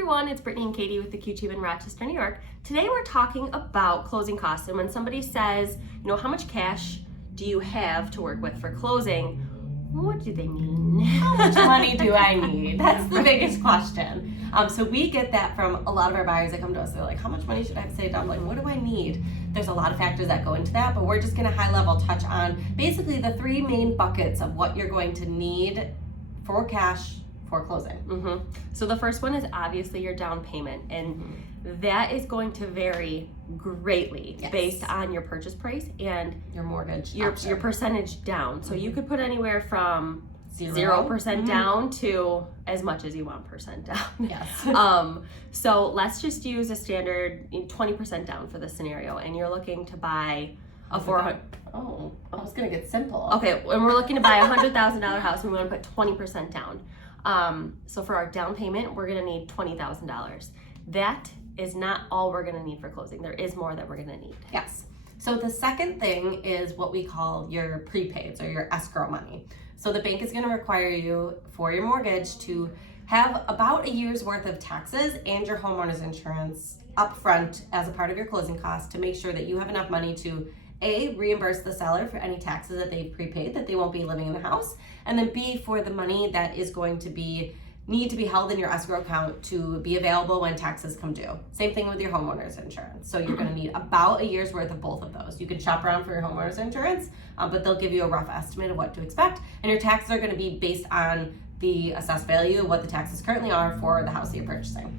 everyone, it's Brittany and Katie with the Q-Tube in Rochester, New York. Today we're talking about closing costs, and when somebody says, how much cash do you have to work with for closing, what do they mean? How much money do I need? That's the biggest question. So we get that from a lot of our buyers that come to us. They're like, how much money should I have saved up? Like, what do I need? There's a lot of factors that go into that, but we're just gonna high level touch on basically the three main buckets of what you're going to need for cash for closing. So the first one is obviously your down payment, and that is going to vary greatly based on your purchase price and your mortgage, your percentage down. So you could put anywhere from 0% down to as much as you want percent down. Yes. So let's just use a standard 20% down for this scenario, and you're looking to buy a 400. Oh, I was gonna get simple. Okay, and we're looking to buy a $100,000 house, and we want to put 20% down. So for our down payment, we're gonna need $20,000. That is not all we're gonna need for closing. There is more that we're gonna need. Yes. So the second thing is what we call your prepaids or your escrow money. So the bank is gonna require you for your mortgage to have about a year's worth of taxes and your homeowner's insurance up front as a part of your closing costs to make sure that you have enough money to A, reimburse the seller for any taxes that they've prepaid that they won't be living in the house, and then B, for the money that is going to need to be held in your escrow account to be available when taxes come due. Same thing with your homeowner's insurance. So you're gonna need about a year's worth of both of those. You can shop around for your homeowner's insurance, but they'll give you a rough estimate of what to expect, and your taxes are gonna be based on the assessed value, what the taxes currently are for the house that you're purchasing.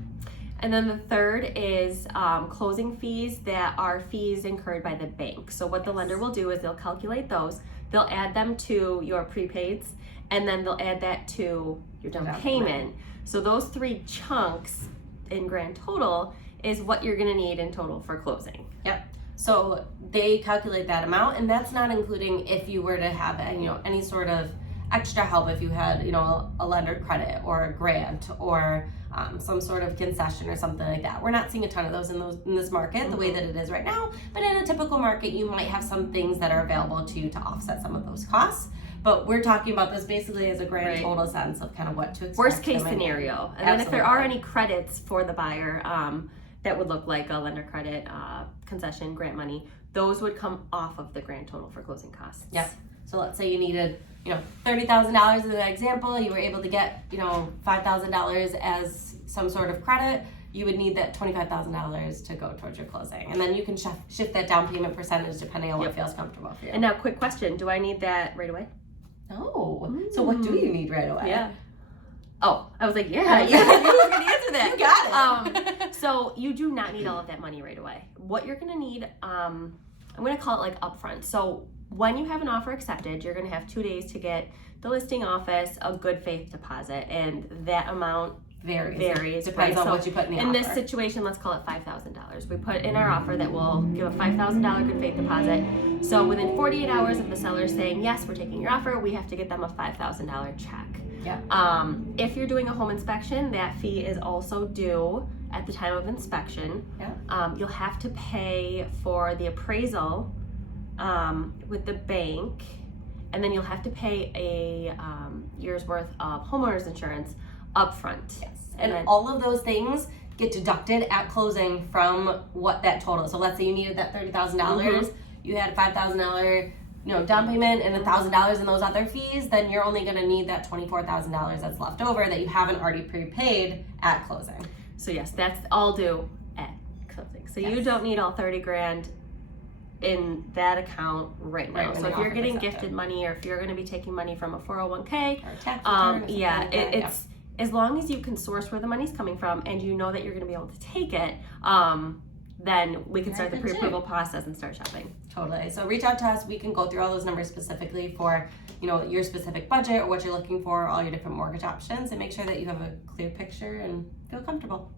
And then the third is closing fees that are fees incurred by the bank. So what the lender will do is they'll calculate those, they'll add them to your prepaids, and then they'll add that to your down payment. So those three chunks in grand total is what you're gonna need in total for closing. Yep. So they calculate that amount, and that's not including if you were to have any sort of extra help, if you had a lender credit or a grant or some sort of concession or something like that. We're not seeing a ton of those in this market the way that it is right now, but in a typical market you might have some things that are available to you to offset some of those costs. But we're talking about this basically as a grand total sense of kind of what to expect. Worst case scenario. And then if there are any credits for the buyer, that would look like a lender credit, concession, grant money, those would come off of the grand total for closing costs. Yep. So let's say you needed, $30,000 in the example, you were able to get, $5,000 as some sort of credit, you would need that $25,000 to go towards your closing. And then you can shift that down payment percentage depending on what feels comfortable for you. And now, quick question, do I need that right away? Oh, so what do you need right away? Yeah. Oh, I was like, you were going to answer that. You got it. So you do not need all of that money right away. What you're going to need, I'm going to call it like upfront. So when you have an offer accepted, you're going to have 2 days to get the listing office a good faith deposit, and that amount varies. Depends on what you put in the offer. In this situation, let's call it $5,000. We put in our offer that we'll give a $5,000 good faith deposit. So within 48 hours of the seller saying, yes, we're taking your offer, we have to get them a $5,000 check. Yeah. If you're doing a home inspection, that fee is also due at the time of inspection. Yeah. You'll have to pay for the appraisal with the bank, and then you'll have to pay a year's worth of homeowner's insurance upfront. Yes. And all of those things get deducted at closing from what that total is. So let's say you needed that $30,000, you had a $5,000 down payment and $1,000 in those other fees, then you're only going to need that $24,000 that's left over that you haven't already prepaid at closing. So yes, that's all due at closing. So you don't need all 30 grand in that account right now. So if you're getting gifted money, or if you're going to be taking money from a 401k, or a tax return, it's as long as you can source where the money's coming from and you know that you're going to be able to take it, then we can start the pre-approval process and start shopping. Totally. So reach out to us. We can go through all those numbers specifically for your specific budget or what you're looking for, all your different mortgage options, and make sure that you have a clear picture and feel comfortable.